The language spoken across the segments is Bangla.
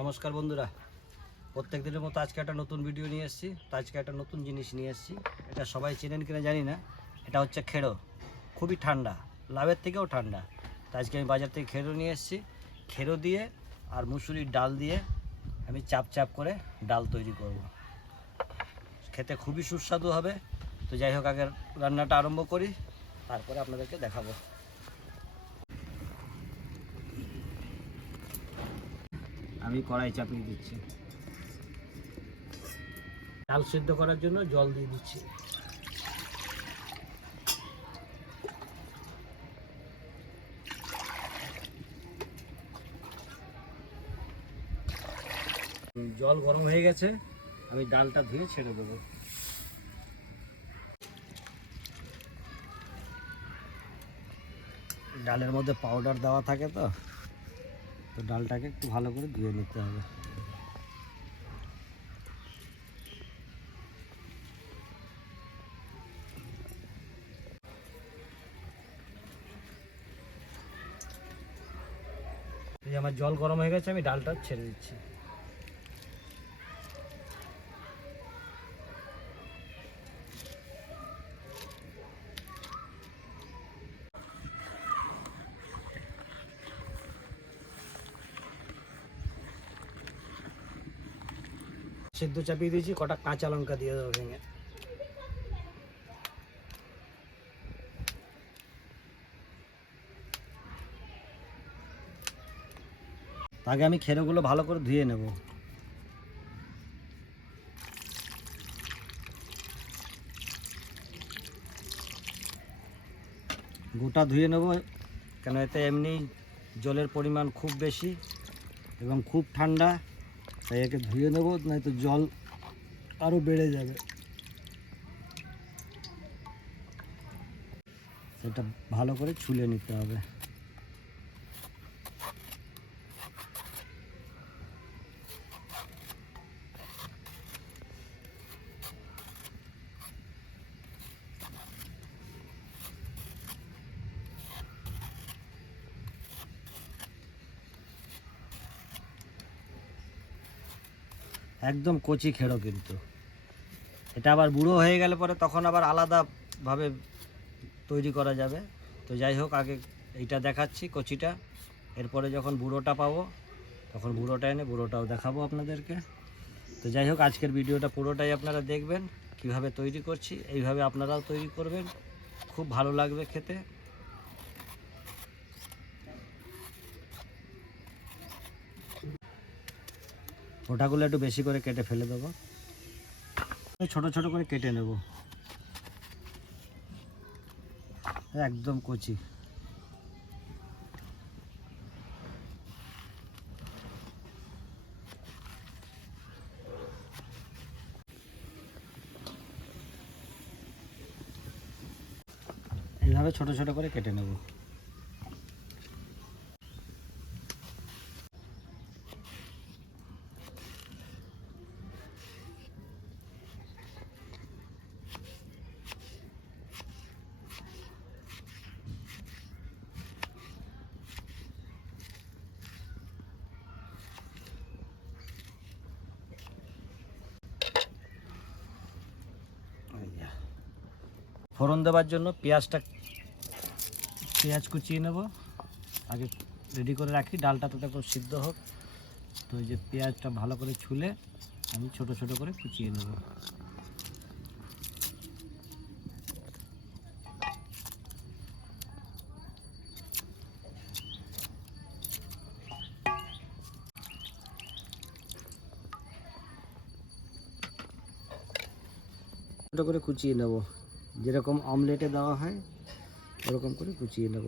নমস্কার বন্ধুরা। প্রত্যেক দিনের মতো আজকে একটা নতুন ভিডিও নিয়ে এসেছি। তো আজকে একটা নতুন জিনিস নিয়ে এসেছি। এটা সবাই চেনেন কিনা জানি না। এটা হচ্ছে খেড়ো খুবই ঠান্ডা। লাভের থেকেও ঠান্ডা। তো আজকে আমি বাজার থেকে খেড়ো নিয়ে এসেছি। খেড়ো দিয়ে আর মুসুরির ডাল দিয়ে আমি চাপ চাপ করে ডাল তৈরি করব। খেতে খুবই সুস্বাদু হবে। তো যাই হোক আগে রান্নাটা আরম্ভ করি। তারপরে আপনাদেরকে দেখাবো। আমি কড়াই চাপিয়ে দিচ্ছি। ডাল সিদ্ধ করার জন্য জল দিয়ে দিচ্ছি। জল গরম হয়ে গেছে আমি ডালটা ধুয়ে ছেড়ে দেবো। ডালের মধ্যে পাউডার দেওয়া থাকে তো তো ডালটাকে একটু ভালো করে ধুয়ে নিতে হবে। আমার জল গরম হয়ে গেছে, আমি ডালটা ছেড়ে দিচ্ছি। সিদ্ধ চাপিয়ে দিয়েছি, কটা কাঁচা লঙ্কা দিয়ে দেবো ভেঙে। আগে আমি খেরোগুলো ভালো করে ধুয়ে নেব। গোটা ধুয়ে নেব, কেন এতে এমনি জলের পরিমাণ খুব বেশি এবং খুব ঠান্ডা। তাই একে ধুয়ে নেব নয়তো জল আরও বেড়ে যাবে। এটা ভালো করে ছুলে নিতে হবে। একদম কচি খেড়ো কিন্তু। এটা আবার বুড়ো হয়ে গেলে পরে তখন আবার আলাদাভাবে তৈরি করা যাবে। তো যাই হোক, আগে এইটা দেখাচ্ছি কচিটা। এরপরে যখন বুড়োটা পাবো, তখন বুড়োটা এনে বুড়োটাও দেখাবো আপনাদেরকে। তো যাই হোক, আজকের ভিডিওটা পুরোটাই আপনারা দেখবেন, কীভাবে তৈরি করছি, এইভাবে আপনারাও তৈরি করবেন। খুব ভালো লাগবে খেতে। ওটাগুলো একটু বেশি করে কেটে ফেলে দেবো। ছোট ছোট করে কেটে নেব। একদম কচি। এইভাবে ছোট ছোট করে কেটে নেব। ফোড়ন দেওয়ার জন্য পেঁয়াজটা, পেঁয়াজ কুচিয়ে নেব। আগে রেডি করে রাখি, ডালটা তো তারপর সিদ্ধ হোক। তো এই যে পেঁয়াজটা ভালো করে ছুলে আমি ছোট ছোট করে কুচিয়ে নেব। ছোট করে কুচিয়ে নেব। যেরকম অমলেটে দেওয়া হয় ওরকম করে কুচিয়ে নেব।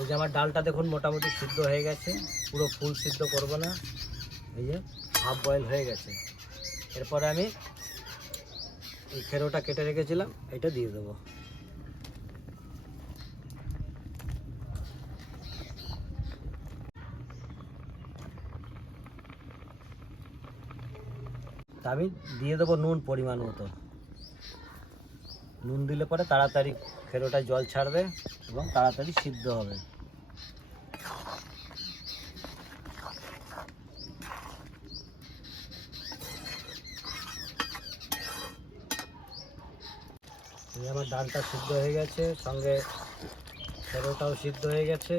এই যে আমার ডালটা দেখুন মোটামুটি সিদ্ধ হয়ে গেছে। পুরো ফুল সিদ্ধ করব না। এই যে হাফ বয়েল হয়ে গেছে। এরপরে আমি এই খেরোটা কেটে রেখেছিলাম, এটা দিয়ে দেবো। আমি দিয়ে দেবো নুন পরিমাণ মতো। নুন দিলে পরে তাড়াতাড়ি খেরোটায় জল ছাড়বে এবং তাড়াতাড়ি সিদ্ধ হবে। আমার ডালটা সিদ্ধ হয়ে গেছে, সঙ্গে খেরোটাও সিদ্ধ হয়ে গেছে।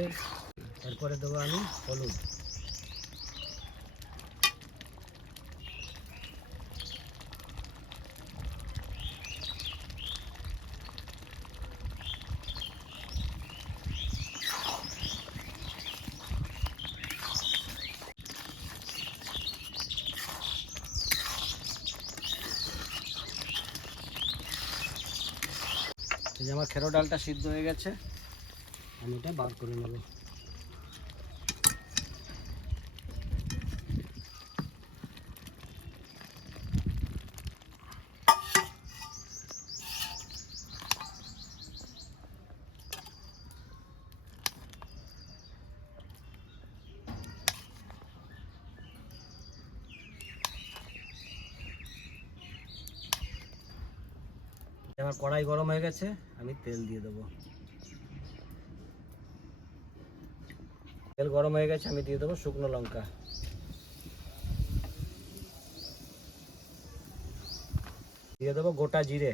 এরপরে দেবো আমি হলুদ। যে আমার খেরো ডালটা সিদ্ধ হয়ে গেছে। আমি এটা বার করে নেব। আমার কড়াই গরম হয়ে গেছে, আমি তেল দিয়ে দেবো। তেল গরম হয়ে গেছে, আমি দিয়ে দেবো শুকনো লঙ্কা। দিয়ে দেবো গোটা জিরে।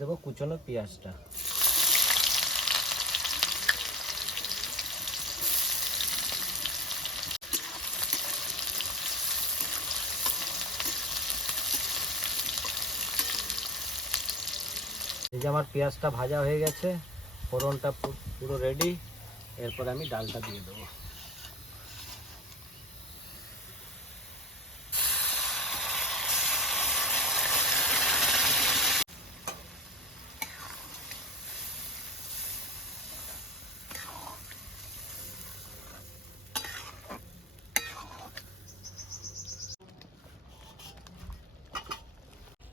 দেবো কুচনো পেঁয়াজটা। এই যে আমার পেঁয়াজটা ভাজা হয়ে গেছে, ফোড়নটা পুরো রেডি এরপর আমি ডালটা দিয়ে দেবো।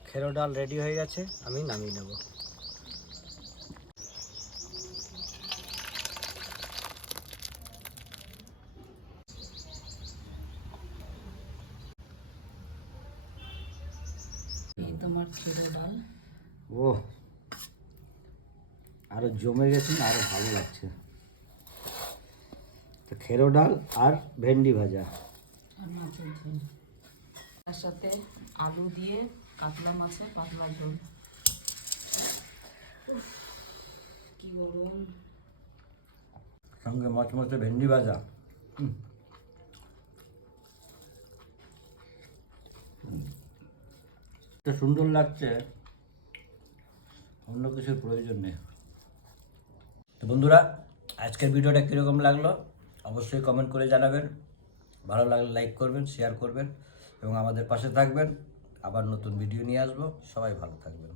খেরো ডাল রেডি হয়ে গেছে, আমি নামিয়ে নেব। এই তোমার ছেড়ে ডাল ও আরও জমে গেছে না আরও ভালো লাগছে। তো খেরো ডাল আর ভেন্ডি ভাজা। তার সাথে আলু দিয়ে কাতলা মাছের পাতলা ঝোল। কি গরম। সঙ্গে মচমচে ভেন্ডি ভাজা। এত সুন্দর লাগছে। অন্য কিছুর প্রয়োজন নেই। তো বন্ধুরা, আজকের ভিডিওটা কীরকম লাগল? অবশ্যই কমেন্ট করে জানাবেন। ভালো লাগলে লাইক করবেন শেয়ার করবেন এবং আমাদের পাশে থাকবেন। আবার নতুন ভিডিও নিয়ে আসব। সবাই ভালো থাকবেন।